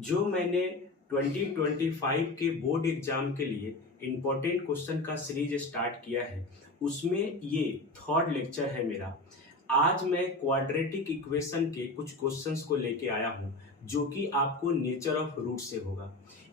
जो मैंने 2025 के बोर्ड एग्जाम के लिए इम्पोर्टेंट क्वेश्चन का सीरीज स्टार्ट किया है, उसमें ये थर्ड लेक्चर है मेरा। आज मैं क्वाड्रेटिक इक्वेशन के कुछ क्वेश्चंस को लेके आया हूँ जो कि आपको नेचर ऑफ रूट से होगा।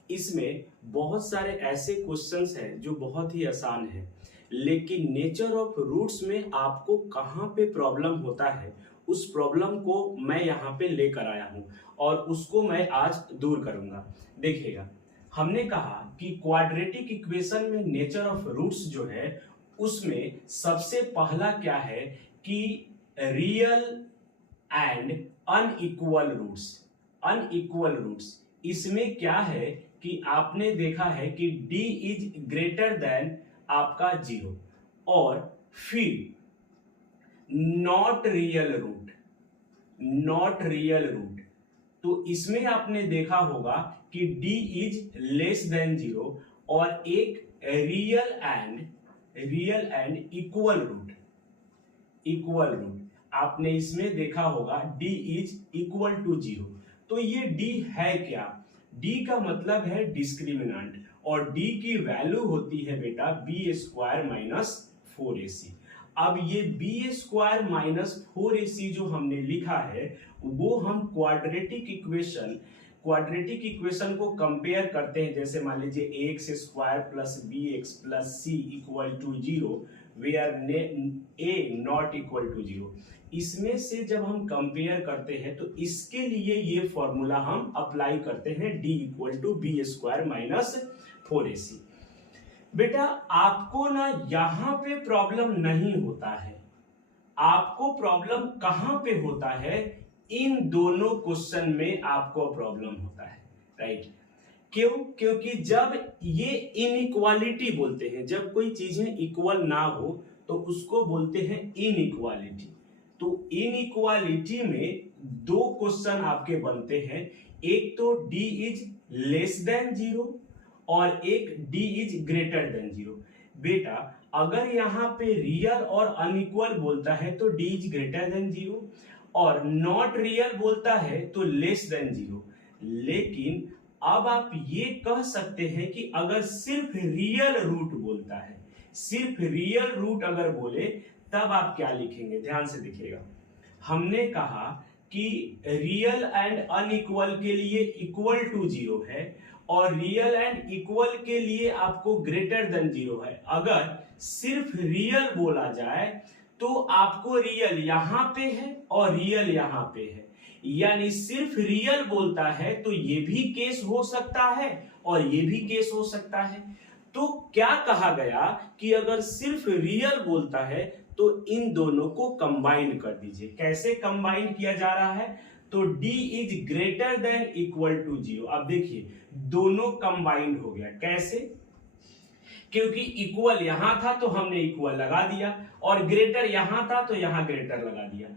इसमें बहुत सारे ऐसे क्वेश्चंस हैं जो बहुत ही आसान है, लेकिन नेचर ऑफ रूट्स में आपको कहाँ पे प्रॉब्लम होता है उस प्रॉब्लम को मैं यहाँ पे लेकर आया हूँ और उसको मैं आज दूर करूंगा। देखिएगा, हमने कहा कि क्वाड्रेटिक इक्वेशन में नेचर ऑफ रूट्स जो है उसमें सबसे पहला क्या है कि real and unequal roots. Unequal roots इसमें क्या है कि आपने देखा है कि d इज ग्रेटर देन आपका 0 और फिर not real root. Not real root तो इसमें आपने देखा होगा कि d इज लेस देन 0 और एक real and equal root. Equal root आपने इसमें देखा होगा d इज इक्वल टू 0। तो ये d है क्या? d का मतलब है डिस्क्रिमिनेंट और d की वैल्यू होती है बेटा बी स्क्वायर माइनस 4ac। अब ये बी स्क्वायर माइनस 4ac जो हमने लिखा है वो हम क्वाड्रेटिक इक्वेशन को कंपेयर करते हैं। जैसे मान लीजिए X square plus B X plus C equal to 0 where A not equal to 0। इसमें से जब हम कंपेयर करते हैं तो इसके लिए ये फॉर्मूला हम अप्लाई करते हैं d equal to B square minus 4ac। बेटा आपको ना यहां पे प्रॉब्लम नहीं होता है, आपको प्रॉब्लम कहां पे होता है? इन दोनों क्वेश्चन में आपको प्रॉब्लम होता है, राइट? क्यों? क्योंकि जब ये इनइक्वालिटी बोलते हैं, जब कोई चीजें इक्वल ना हो तो उसको बोलते हैं इनइक्वालिटी। तो इनइक्वालिटी में दो क्वेश्चन आपके बनते हैं, एक तो d इज लेस देन 0 और एक d इज ग्रेटर देन 0। बेटा अगर यहाँ पे रियल और अनइक्वल बोलता है तो d इज ग्रेटर देन 0 और नॉट रियल बोलता है तो लेस देन 0। लेकिन अब आप ये कह सकते हैं कि अगर सिर्फ रियल रूट बोलता है, सिर्फ रियल रूट अगर बोले तब आप क्या लिखेंगे? ध्यान से देखिएगा, हमने कहा कि रियल एंड अनइक्वल के लिए इक्वल टू 0 है और रियल एंड इक्वल के लिए आपको ग्रेटर देन 0 है। अगर सिर्फ रियल बोला जाए तो आपको रियल यहां पे है और रियल यहां पे है, यानी सिर्फ रियल बोलता है तो ये भी केस हो सकता है और ये भी केस हो सकता है। तो क्या कहा गया कि अगर सिर्फ रियल बोलता है तो इन दोनों को कंबाइन कर दीजिए। कैसे कंबाइन किया जा रहा है? तो d is greater than equal to 0। अब देखिए दोनों कंबाइंड हो गया। कैसे? क्योंकि इक्वल यहां था तो हमने इक्वल लगा दिया और ग्रेटर यहां था तो यहां ग्रेटर लगा दिया।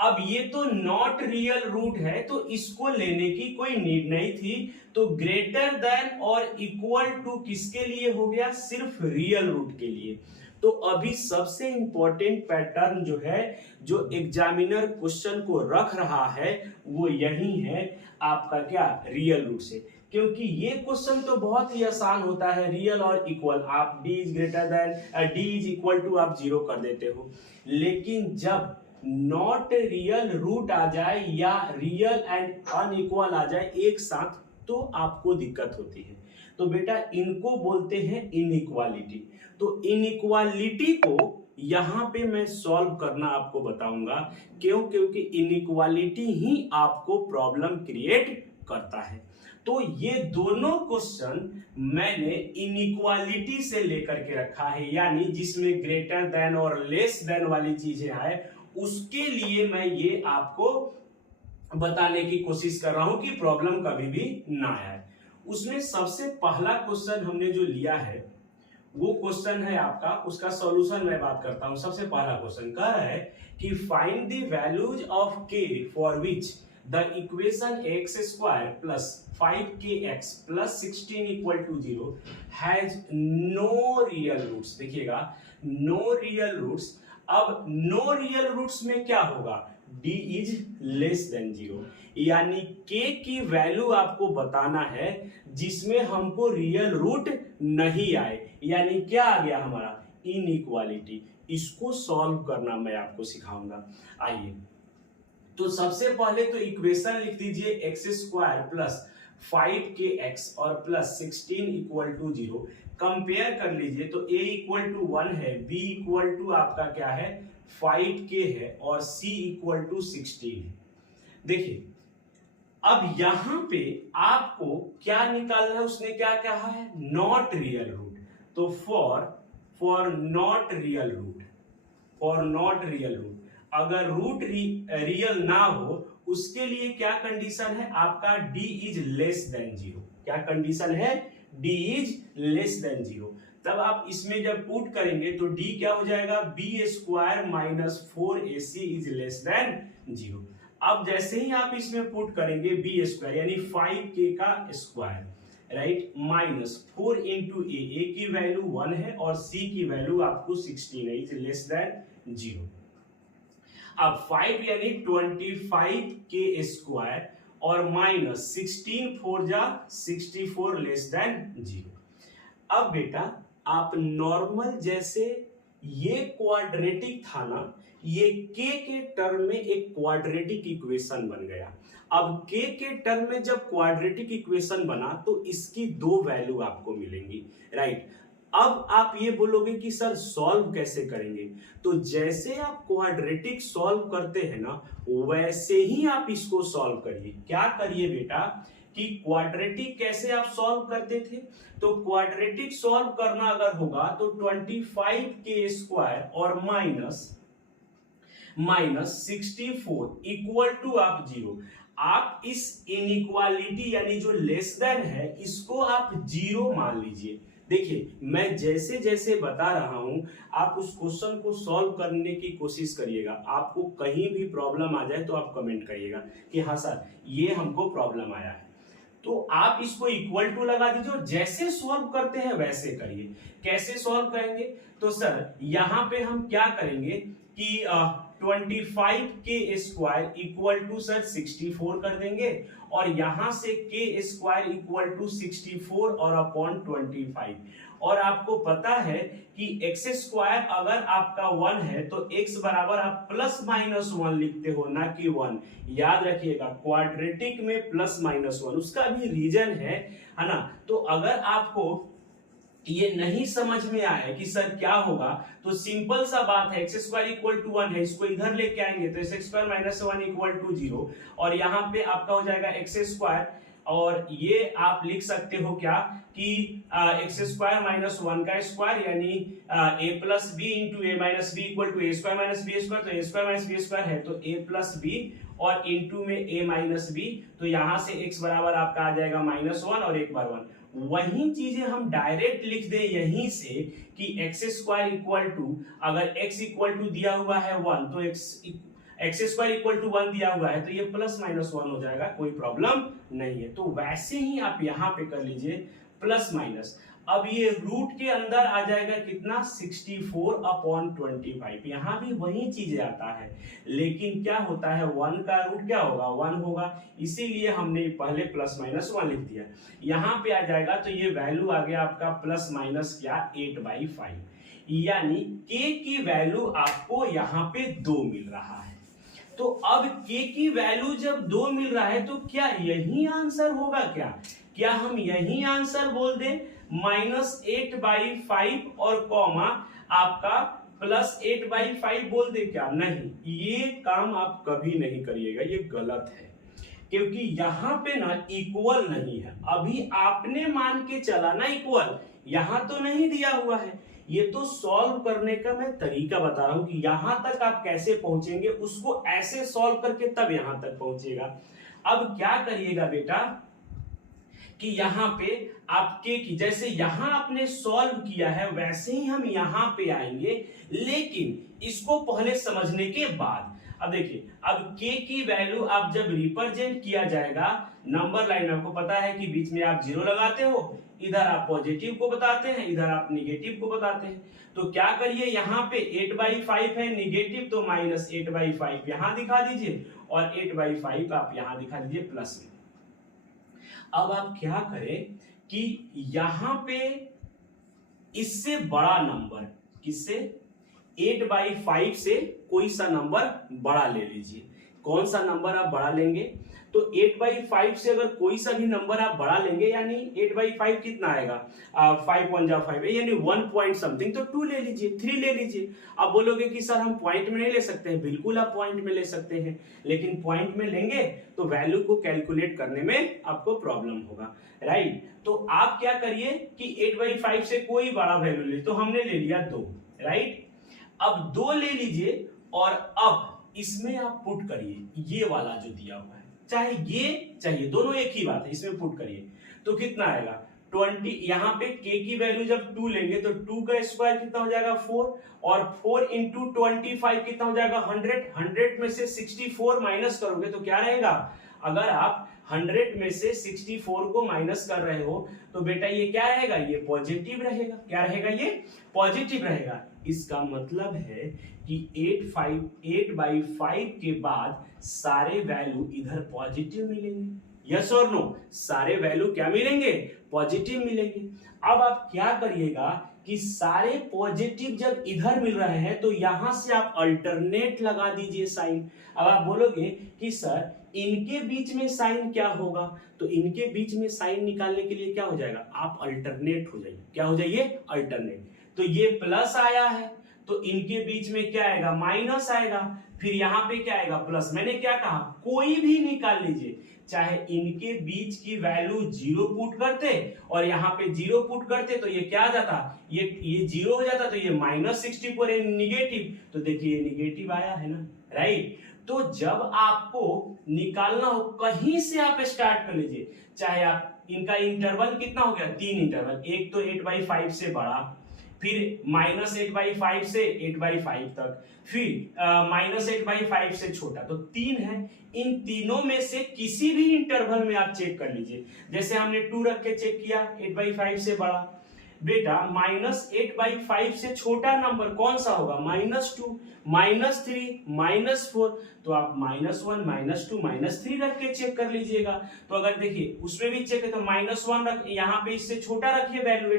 अब ये तो नॉट रियल रूट है तो इसको लेने की कोई नीड नहीं थी। तो ग्रेटर देन और इक्वल टू किसके लिए हो गया? सिर्फ रियल रूट के लिए। तो अभी सबसे इंपॉर्टेंट पैटर्न जो है, जो एग्जामिनर क्वेश्चन को रख रहा है वो यही है आपका क्या? रियल रूट से। क्योंकि ये क्वेश्चन तो बहुत ही आसान होता है, रियल और इक्वल, आप d is greater than d is equal to आप 0 कर देते हो। लेकिन जब नॉट रियल रूट आ जाए या रियल एंड अनइक्वल आ जाए एक साथ तो आपको दिक्कत होती है। तो बेटा इनको बोलते हैं इनइक्वालिटी। तो इनइक्वालिटी को यहां पे मैं सॉल्व करना आपको बताऊंगा। क्यों? क्योंकि इनइक्वालिटी ही आपको प्रॉब्लम क्रिएट करता है। तो ये दोनों क्वेश्चन मैंने इनइक्वालिटी से लेकर के रखा है, यानी जिसमें ग्रेटर देन और लेस देन वाली चीजें है उसके लिए मैं ये आपको बताने की कोशिश कर रहा हूं कि प्रॉब्लम कभी भी ना आए। उसमें सबसे पहला क्वेश्चन हमने जो लिया है वो क्वेश्चन है आपका, उसका सॉल्यूशन मैं बात करता हूं। सबसे पहला क्वेश्चन कह रहा है कि find the values of k for which the equation x square plus 5kx plus 16 equal to 0 has no real roots. देखिएगा नो रियल रूट्स। अब नो रियल रूट्स में क्या होगा? d इज लेस देन 0, यानी k की value आपको बताना है जिसमें हमको रियल रूट नहीं आए, यानी क्या आ गया हमारा इनइक्वालिटी। इसको सॉल्व करना मैं आपको सिखाऊंगा। आइए, तो सबसे पहले तो इक्वेशन लिख दीजिए एक्स स्क्वायर प्लस 5kx और प्लस 16 इक्वल टू 0। कंपेयर कर लीजिए तो a इक्वल टू 1 है, b इक्वल टू आपका क्या है 5k है और c इक्वल टू 16 है। देखिए अब यहां पे आपको क्या निकालना है, उसने क्या कहा है नॉट रियल रूट। तो for not real root, for not real root, अगर रूट रियल ना हो उसके लिए क्या कंडीशन है आपका d इज लेस देन 0। क्या कंडीशन है d इज लेस देन 0। तब आप इसमें जब पुट करेंगे तो d क्या हो जाएगा b square minus 4ac is less than 0। अब जैसे ही आप इसमें पुट करेंगे b स्क्वायर यानी 5k का स्क्वायर, राइट, माइनस 4 इंटू ए की वैल्यू 1 है और c की वैल्यू आपको 16 है, इज लेस देन 0। अब 5 यानी 25k स्क्वायर और माइनस 16 4 जा 64 लेस देन 0। अब बेटा आप नॉर्मल जैसे ये क्वाड्रेटिक था ना, ये k के टर्म में एक क्वाड्रेटिक इक्वेशन बन गया। अब k के टर्म में जब क्वाड्रेटिक इक्वेशन बना तो इसकी दो वैल्यू आपको मिलेंगी, राइट। अब आप ये बोलोगे कि सर सॉल्व कैसे करेंगे, तो जैसे आप क्वाड्रेटिक सॉल्व करते हैं ना वैसे ही आप इसको सॉल्व करिए। क्या करिए बेटा कि क्वाड्रेटिक कैसे आप सॉल्व करते थे, तो क्वाड्रेटिक सॉल्व करना अगर होगा तो 25k स्क्वायर और माइनस 64 इक्वल टू आप 0। आप इस इनइक्वालिटी यानी जो लेस देन है इसको आप 0 मान लीजिए। देखिए मैं जैसे जैसे बता रहा हूं आप उस क्वेश्चन को सॉल्व करने की कोशिश करिएगा। आपको कहीं भी प्रॉब्लम आ जाए तो आप कमेंट करिएगा कि हाँ सर ये हमको प्रॉब्लम आया है, तो आप इसको इक्वल टू लगा दीजिए और जैसे सॉल्व करते हैं वैसे करिए। कैसे सॉल्व करेंगे, तो सर यहाँ पे हम क्या करेंगे कि 25k square equal to sir 64 कर देंगे और यहां से k स्क्वायर इक्वल टू 64 और अपॉन 25। और आपको पता है कि x स्क्वायर अगर आपका 1 है तो x बराबर आप प्लस माइनस 1 लिखते हो ना कि 1। याद रखिएगा क्वाड्रेटिक में प्लस माइनस 1 उसका भी रीजन है ना। तो अगर आपको ये नहीं समझ में आया कि सर क्या होगा तो सिंपल सा बात है, एक्स स्क्वायर इक्वल टू 1 है, इसको इधर लेके आएंगे तो X square minus 1 equal to 0 और यहाँ पे आपका हो जाएगा एक्स स्क्वायर और ये आप लिख सकते हो क्या कि एक्स स्क्वायर माइनस 1 का स्क्वायर यानी A plus B into A minus B equal to A square minus B square. तो A square minus B square है तो ए प्लस बी और इंटू में ए माइनस बी, तो यहां से x बराबर आपका आ जाएगा -1 और 1 बार 1। वही चीजें हम डायरेक्ट लिख दें यहीं से कि एक्स स्क्वायर इक्वल टू, अगर x इक्वल टू दिया हुआ है 1 तो एक्स स्क्वायर इक्वल टू 1 दिया हुआ है तो ये प्लस माइनस 1 हो जाएगा, कोई प्रॉब्लम नहीं है। तो वैसे ही आप यहाँ पे कर लीजिए प्लस माइनस। अब ये रूट के अंदर आ जाएगा कितना 64 अपॉन 25। यहाँ भी वही चीजें आता है लेकिन क्या होता है 1 का रूट क्या होगा 1 होगा, इसीलिए हमने पहले प्लस माइनस 1 लिख दिया। यहाँ पे आ जाएगा तो ये वैल्यू आ गया आपका प्लस माइनस क्या 8/5, यानी k की वैल्यू आपको यहाँ पे 2 मिल रहा है। तो अब k की वैल्यू जब 2 मिल रहा है तो क्या यही आंसर होगा, क्या हम यही आंसर बोल दें -8/5 और कॉमा आपका +8/5 बोल दे, क्या नहीं, ये काम आप कभी नहीं करिएगा, ये गलत है क्योंकि यहाँ पे ना इक्वल नहीं है। अभी आपने मान के चला ना इक्वल, यहाँ तो नहीं दिया हुआ है। ये तो सॉल्व करने का मैं तरीका बता रहा हूं कि यहां तक आप कैसे पहुंचेंगे, उसको ऐसे सॉल्व करके तब यहां तक पहुंचेगा। अब क्या करिएगा बेटा कि यहाँ पे आपके की जैसे यहाँ आपने सॉल्व किया है वैसे ही हम यहाँ पे आएंगे, लेकिन इसको पहले समझने के बाद। अब देखिए अब k की वैल्यू आप जब रिप्रेजेंट किया जाएगा नंबर लाइन, आपको पता है कि बीच में आप 0 लगाते हो, इधर आप पॉजिटिव को बताते हैं, इधर आप निगेटिव को बताते हैं। तो क्या करिए, यहाँ पे 8/5 है निगेटिव, तो -8/5 यहां दिखा दीजिए और 8/5 आप यहां दिखा दीजिए प्लस में। अब आप क्या करें कि यहां पे इससे बड़ा नंबर, किससे, 8/5 से कोई सा नंबर बड़ा ले लीजिए। कौन सा नंबर आप बड़ा लेंगे, तो 8/5 से अगर कोई सा भी नंबर आप बड़ा लेंगे, यानी 8/5 कितना आएगा, 5 1 जा 5 यानी 1 पॉइंट समथिंग, तो 2 ले लीजिए, 3 ले लीजिए। आप बोलोगे कि सर हम पॉइंट में नहीं ले सकते हैं, बिल्कुल आप पॉइंट में ले सकते हैं, लेकिन पॉइंट में लेंगे तो वैल्यू को कैलकुलेट करने में आपको प्रॉब्लम होगा, राइट। तो आप क्या करिए कि 8/5 से कोई बड़ा वैल्यू ले, तो हमने ले लिया 2, राइट। अब 2 ले लीजिए और अब इसमें आप पुट करिए ये वाला जो दिया हुआ है, चाहे ये चाहिए, दोनों एक ही बात है, इसमें पुट करिए तो कितना आएगा 20। यहाँ पे k की वैल्यू जब 2 लेंगे तो 2 का स्क्वायर कितना हो जाएगा 4, और 4 इंटू 25 कितना हो जाएगा 100। 100 में से 64 माइनस करोगे तो क्या रहेगा, अगर आप 100 में से 64 को माइनस कर रहे हो तो बेटा ये क्या रहेगा, ये पॉजिटिव रहेगा। क्या रहेगा, ये पॉजिटिव रहेगा। इसका मतलब है कि 8/5 के बाद सारे वैल्यू इधर पॉजिटिव मिलेंगे। यस और नो, सारे वैल्यू क्या मिलेंगे, पॉजिटिव मिलेंगे। अब आप क्या करिएगा कि सारे पॉजिटिव जब इधर मिल रहे हैं तो यहां से आप अल्टरनेट लगा दीजिए साइन। अब आप बोलोगे कि सर इनके बीच में साइन क्या होगा, तो इनके बीच में साइन निकालने के लिए क्या हो जाएगा, आप अल्टरनेट हो जाइए। क्या हो जाइए, अल्टरनेट। तो ये प्लस आया है तो इनके बीच में क्या आएगा, माइनस आएगा, फिर यहाँ पे क्या आएगा, प्लस। मैंने क्या कहा, कोई भी निकाल लीजिए, चाहे इनके बीच की वैल्यू 0 पुट करते और यहाँ पे 0 पुट करते तो ये क्या आ जाता, ये 0 हो जाता, तो ये -64 है निगेटिव, तो देखिए ये निगेटिव आया है ना, राइट। तो जब आपको निकालना हो कहीं से आप स्टार्ट कर लीजिए, चाहे आप इनका इंटरवल कितना हो गया, 3 इंटरवल, एक तो 8/5 से बड़ा, फिर -8/5 से 8/5 तक, फिर -8/5 से छोटा, तो 3 है। इन तीनों में से किसी भी इंटरवल में आप चेक कर लीजिए। जैसे हमने 2 रख के चेक किया, 8/5 से बड़ा। बेटा -8/5 से छोटा नंबर कौन सा होगा, -2, -3, -4, तो आप -1, -2, -3 रख के चेक कर लीजिएगा। तो अगर देखिए उसमें भी चेक है तो -1 रख, यहाँ पे इससे छोटा रखिए वैल्यू,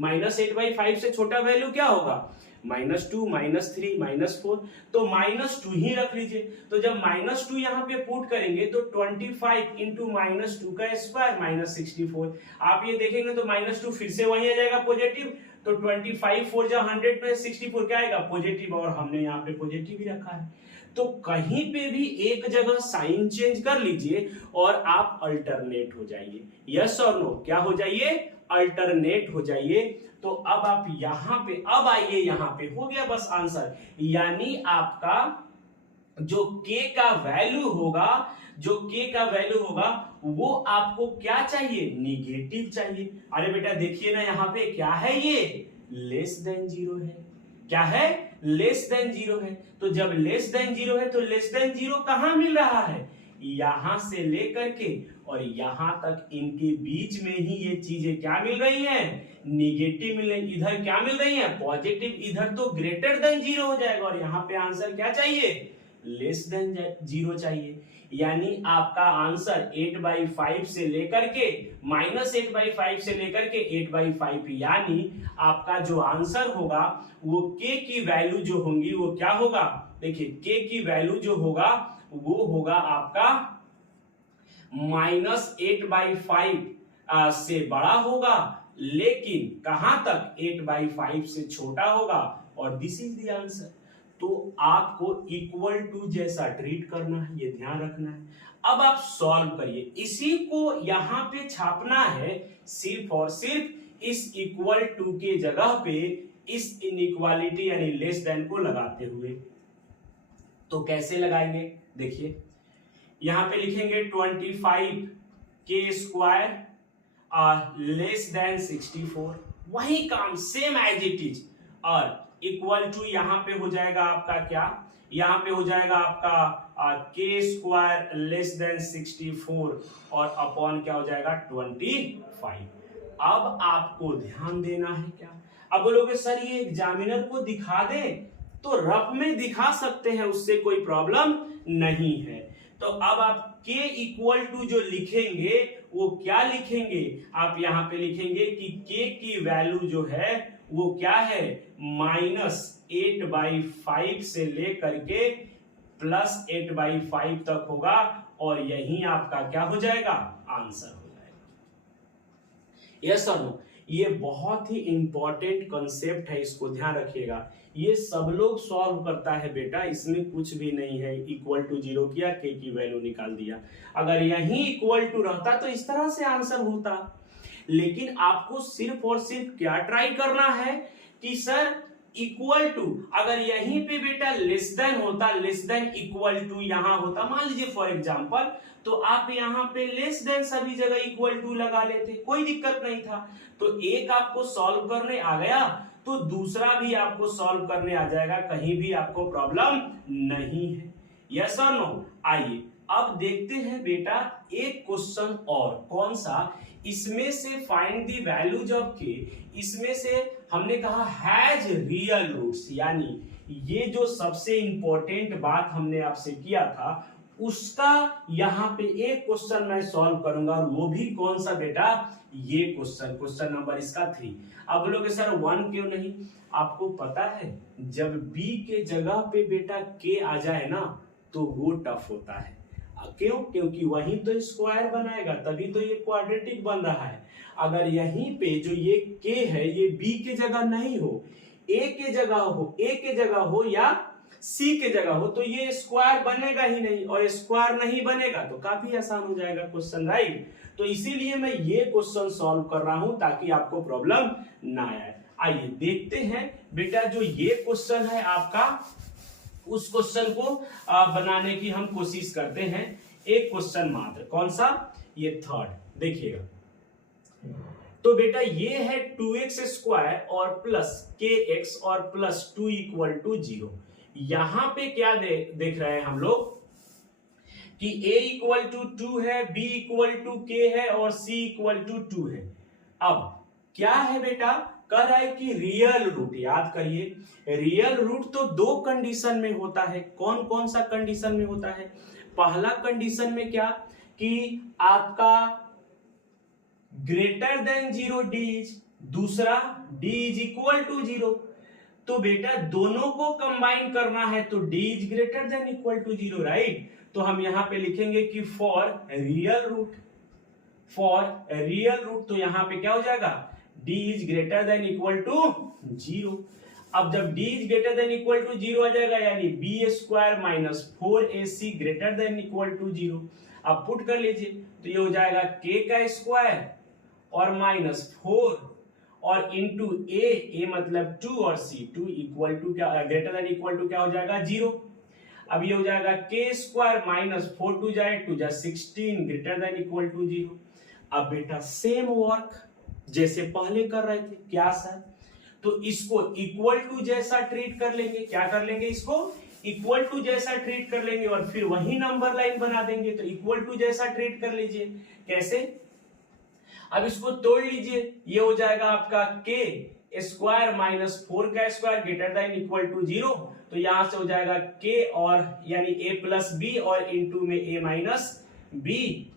-8/5 से छोटा वैल्यू क्या होगा, -2, -3, -4, तो -2 ही रख लीजिए। तो जब -2 यहाँ पे पुट करेंगे तो 25 इंटू -2 का स्क्वायर -64। आप ये देखेंगे तो -2 फिर से वही आ जाएगा पॉजिटिव, तो 25 4 जा 100 में 64 क्या आएगा, पॉजिटिव, और हमने यहाँ पे पॉजिटिव ही रखा है। तो कहीं पे भी एक जगह साइन चेंज कर लीजिए और आप अल्टरनेट हो जाइए। यस और नो, क्या हो जाइए, अल्टरनेट हो जाइए। तो अब आप यहां पे, अब आइए यहां पे, हो गया बस आंसर। यानी आपका जो k का वैल्यू होगा, वो आपको क्या चाहिए, निगेटिव चाहिए। अरे बेटा देखिए ना यहाँ पे क्या है, ये लेस देन 0 है। क्या है, लेस देन 0 है। तो जब लेस देन 0 है तो लेस देन 0 कहां मिल रहा है, यहां से लेकर के और यहां तक, इनके बीच में ही ये चीजें क्या मिल रही हैं, निगेटिव मिल रही। इधर क्या मिल रही है, पॉजिटिव, इधर तो ग्रेटर देन 0 हो जाएगा, और यहाँ पे आंसर क्या चाहिए, लेस देन 0 चाहिए। यानी आपका आंसर 8/5 से लेकर के -8/5 से लेकर के 8/5, यानी आपका जो आंसर होगा वो k की वैल्यू जो होंगी वो क्या होगा, देखिए k की वैल्यू जो होगा वो होगा आपका -8/5 से बड़ा होगा, लेकिन कहां तक, 8/5 से छोटा होगा, और दिस इज द आंसर। तो आपको इक्वल टू जैसा ट्रीट करना है, ये ध्यान रखना है। अब आप सॉल्व करिए, इसी को यहां पे छापना है, सिर्फ और सिर्फ इस इक्वल टू के जगह पे इस इनइक्वालिटी यानी लेस देन को लगाते हुए। तो कैसे लगाएंगे, देखिए यहां पे लिखेंगे 25k² लेस देन 64, वही काम सेम एज इट इज, और इक्वल टू यहां पे हो जाएगा आपका क्या, यहां पे हो जाएगा आपका k² लेस देन 64 और अपॉन क्या हो जाएगा 25। अब आपको ध्यान देना है क्या, अब बोलोगे सर ये एग्जामिनर को दिखा दे, तो रफ में दिखा सकते हैं, उससे कोई प्रॉब्लम नहीं है। तो अब आप k इक्वल टू जो लिखेंगे वो क्या लिखेंगे, आप यहां पे लिखेंगे कि k की वैल्यू जो है वो क्या है, -8/5 से लेकर के +8/5 तक होगा, और यही आपका क्या हो जाएगा, आंसर हो जाएगा। यस और नो, ये बहुत ही इंपॉर्टेंट कॉन्सेप्ट है, इसको ध्यान रखिएगा। ये सब लोग सॉल्व करता है बेटा, इसमें कुछ भी नहीं है। इक्वल टू 0 किया, k की वैल्यू निकाल दिया। अगर यही इक्वल टू रहता तो इस तरह से आंसर होता, लेकिन आपको सिर्फ और सिर्फ क्या ट्राई करना है कि सर इक्वल टू, अगर यहीं पे बेटा लेस देन होता, लेस देन इक्वल टू यहां होता, मान लीजिए फॉर एग्जांपल, तो आप यहां पे लेस देन सभी जगह इक्वल टू लगा लेते, कोई दिक्कत नहीं था। तो एक आपको सॉल्व करने आ गया तो दूसरा भी आपको सॉल्व करने आ जाएगा, कहीं भी आपको प्रॉब्लम नहीं है। यस और नो। आइए अब देखते हैं बेटा एक क्वेश्चन और, कौन सा, इसमें से फाइंड द वैल्यूज ऑफ के, इसमें से हमने कहा हैज रियल रूट्स, यानी ये जो सबसे इंपॉर्टेंट बात हमने आपसे किया था उसका यहाँ पे एक क्वेश्चन मैं सॉल्व करूंगा, और वो भी कौन सा बेटा, ये क्वेश्चन नंबर इसका 3। अब बोलोगे सर 1 क्यों नहीं, आपको पता है जब b के जगह पे बेटा k आ जाए ना तो वो टफ होता है। क्यों, क्योंकि वहीं तो स्क्वायर बनाएगा, तभी तो ये क्वाड्रेटिक बन रहा है। अगर यहीं पे जो ये k है ये b के जगह नहीं हो, a के जगह हो या c के जगह हो, तो ये स्क्वायर बनेगा ही नहीं, और स्क्वायर नहीं बनेगा तो काफी आसान हो जाएगा क्वेश्चन, राइट। तो इसीलिए मैं ये क्वेश्चन सॉल्व कर रहा हूं ताकि आपको प्रॉब्लम ना आए। आइए देखते हैं बेटा, जो ये क्वेश्चन है आपका, उस क्वेश्चन को बनाने की हम कोशिश करते हैं। एक क्वेश्चन मात्र, कौन सा, ये थर्ड, देखिएगा। तो बेटा ये है 2x² और प्लस kx और प्लस 2 इक्वल टू 0। यहां पे क्या देख रहे हैं हम लोग कि a इक्वल टू 2 है, b इक्वल टू k है और c इक्वल टू 2 है। अब क्या है बेटा, कह रहा है कि रियल रूट, याद करिए रियल रूट तो दो कंडीशन में होता है। कौन कौन सा कंडीशन में होता है, पहला कंडीशन में क्या, कि आपका ग्रेटर देन 0 d इज, दूसरा d इज इक्वल टू 0। तो बेटा दोनों को कंबाइन करना है तो d is greater than equal to 0, right. तो हम यहां पे लिखेंगे कि फॉर रियल रूट, तो यहां पे क्या हो जाएगा, d is greater than equal to 0। अब जब d is greater than equal to 0 आ जाएगा, यानी b² minus 4ac greater than equal to 0। अब पुट कर लीजिए तो ये हो जाएगा k का स्क्वायर और -4 और इंटू a मतलब 2 और c 2 इक्वल टू क्या, ग्रेटर देन इक्वल टू क्या हो जाएगा, 0। अब ये हो जाएगा k² माइनस 4 2 जाए 2 जा 16 ग्रेटर देन इक्वल टू 0। अब बेटा सेम वर्क जैसे पहले कर रहे थे, क्या सर, तो इसको इक्वल टू जैसा ट्रीट कर लेंगे। क्या कर लेंगे, इसको इक्वल टू जैसा ट्रीट कर लेंगे और फिर वही नंबर लाइन बना देंगे। तो इक्वल टू जैसा ट्रीट कर लीजिए, कैसे, अब इसको तोड़ लीजिए, ये हो जाएगा आपका k² माइनस 4 का square greater than equal to 0। तो यहां से हो जाएगा k और यानी a प्लस b और इंटू में a minus b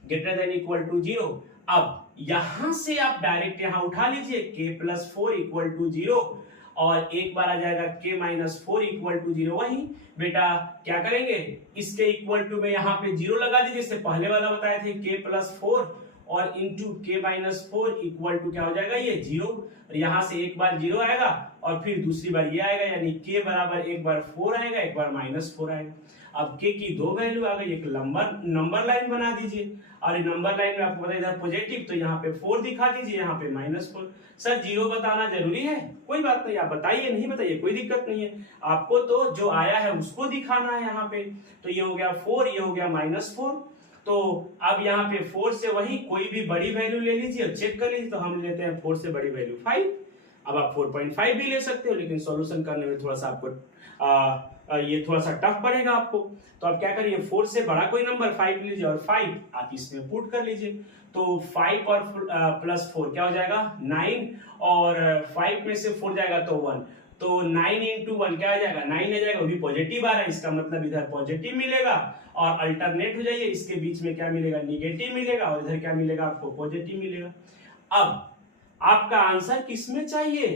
greater than equal to 0। अब यहां से आप डायरेक्ट यहां उठा लीजिए k प्लस 4 इक्वल टू 0 और एक बार आ जाएगा k माइनस 4 इक्वल टू 0। वही बेटा क्या करेंगे, इसके इक्वल टू में यहाँ पे 0 लगा दीजिए, इससे पहले वाला बताए थे k प्लस 4 और into k minus 4 equal to क्या हो जाएगा, ये 0। और यहाँ से एक बार 0 आएगा और फिर दूसरी बार ये आएगा, यानी k बराबर एक बार 4 आएगा, एक बार -4 आएगा। अब k की दो वैल्यू आ गई, एक नंबर लाइन बना दीजिए और नंबर लाइन में आपको पता है इधर पॉजिटिव, तो यहाँ पे 4 दिखा दीजिए, यहाँ पे -4। सर 0 बताना जरूरी है, कोई बात नहीं, आप बताइए, नहीं बताइए कोई दिक्कत नहीं है, आपको तो जो आया है उसको दिखाना है यहाँ पे। तो ये हो गया 4, ये हो गया -4। तो अब यहाँ पे 4 से वही कोई भी बड़ी वैल्यू ले लीजिए और चेक कर लीजिए। तो हम लेते हैं 4 से बड़ी वैल्यू 5। अब आप 4.5 भी ले सकते हो, लेकिन सॉल्यूशन करने में थोड़ा सा आपको ये थोड़ा सा टफ पड़ेगा आपको। तो आप क्या करिए, 4 से बड़ा कोई नंबर 5 लीजिए और 5 आप इसमें पुट कर लीजिए। तो 5 और प्लस 4 क्या हो जाएगा 9, और 5 में से 4 जाएगा तो 1, तो 9 इंटू 1 क्या आ जाएगा 9 आ जाएगा, वो भी पॉजिटिव आ रहा है, इसका मतलब इधर पॉजिटिव मिलेगा। और अल्टरनेट हो जाइए, इसके बीच में क्या मिलेगा निगेटिव मिलेगा, और इधर क्या मिलेगा आपको पॉजिटिव मिलेगा। अब आपका आंसर किसमें चाहिए,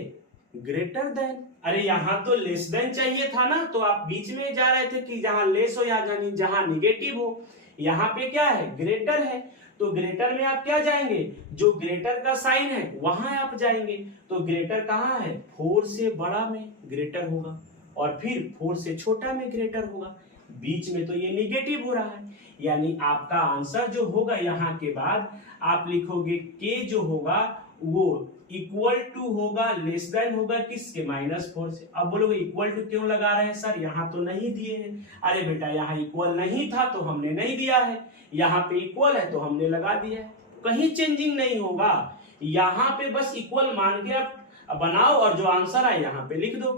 ग्रेटर देन। अरे यहाँ तो लेस देन चाहिए था ना, तो आप बीच में जा रहे थे कि जहां लेस हो या जहां निगेटिव हो। यहाँ पे क्या है ग्रेटर है, तो ग्रेटर में आप क्या जाएंगे, जो ग्रेटर का साइन है वहां आप जाएंगे। तो ग्रेटर कहाँ है, 4 से बड़ा में ग्रेटर होगा, और फिर 4 से छोटा में ग्रेटर होगा, बीच में तो ये निगेटिव हो रहा है। यानी आपका आंसर जो होगा यहाँ के बाद आप लिखोगे के जो होगा वो इक्वल टू होगा, लेस देन होगा किसके, -4 से। अब बोलोगे इक्वल टू क्यों लगा रहे हैं सर, यहाँ तो नहीं दिए हैं। अरे बेटा यहाँ इक्वल नहीं था तो हमने नहीं दिया है, यहाँ पे इक्वल है तो हमने लगा दिया है, कहीं चेंजिंग नहीं होगा। यहाँ पे बस इक्वल मान के आप बनाओ और जो आंसर आए यहाँ पे लिख दो।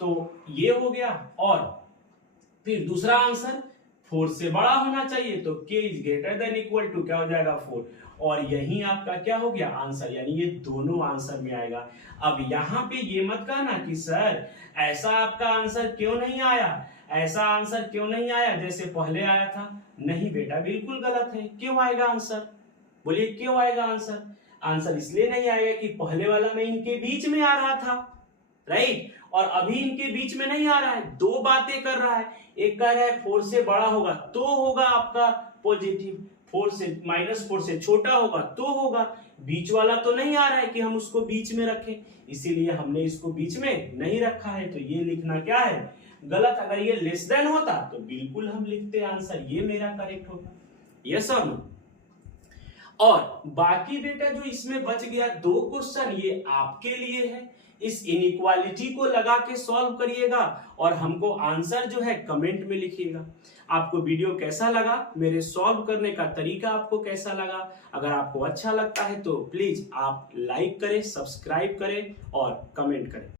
तो ये हो गया। और फिर दूसरा आंसर 4 से बड़ा होना चाहिए, तो k is greater than equal to क्या हो जाएगा 4, और यही आपका क्या हो गया आंसर, यानी ये दोनों आंसर में आएगा। अब यहाँ पे ये मत कहना कि सर ऐसा आपका आंसर क्यों नहीं आया, ऐसा आंसर क्यों नहीं आया जैसे पहले आया था। नहीं बेटा बिल्कुल गलत है, क्यों आएगा आंसर, बोलिए क्यों आएगा आंसर। आंसर इसलिए नहीं आएगा कि पहले वाला में इनके बीच में आ रहा था, राइट, और अभी इनके बीच में नहीं आ रहा है, दो बातें कर रहा है। एक कह रहा है 4 से बड़ा होगा तो होगा आपका पॉजिटिव, 4 से -4 से छोटा होगा तो होगा, बीच वाला तो नहीं आ रहा है कि हम उसको बीच में रखें, इसीलिए हमने इसको बीच में नहीं रखा है। तो ये लिखना क्या है गलत। अगर ये लेस देन होता तो बिल्कुल हम लिखते आंसर, ये मेरा करेक्ट होगा। यस और नो। और बाकी बेटा जो इसमें बच गया 2 क्वेश्चन, ये आपके लिए है। इस इनइक्वालिटी को लगा के सॉल्व करिएगा और हमको आंसर जो है कमेंट में लिखिएगा। आपको वीडियो कैसा लगा, मेरे सॉल्व करने का तरीका आपको कैसा लगा। अगर आपको अच्छा लगता है तो प्लीज आप लाइक करें, सब्सक्राइब करें और कमेंट करें।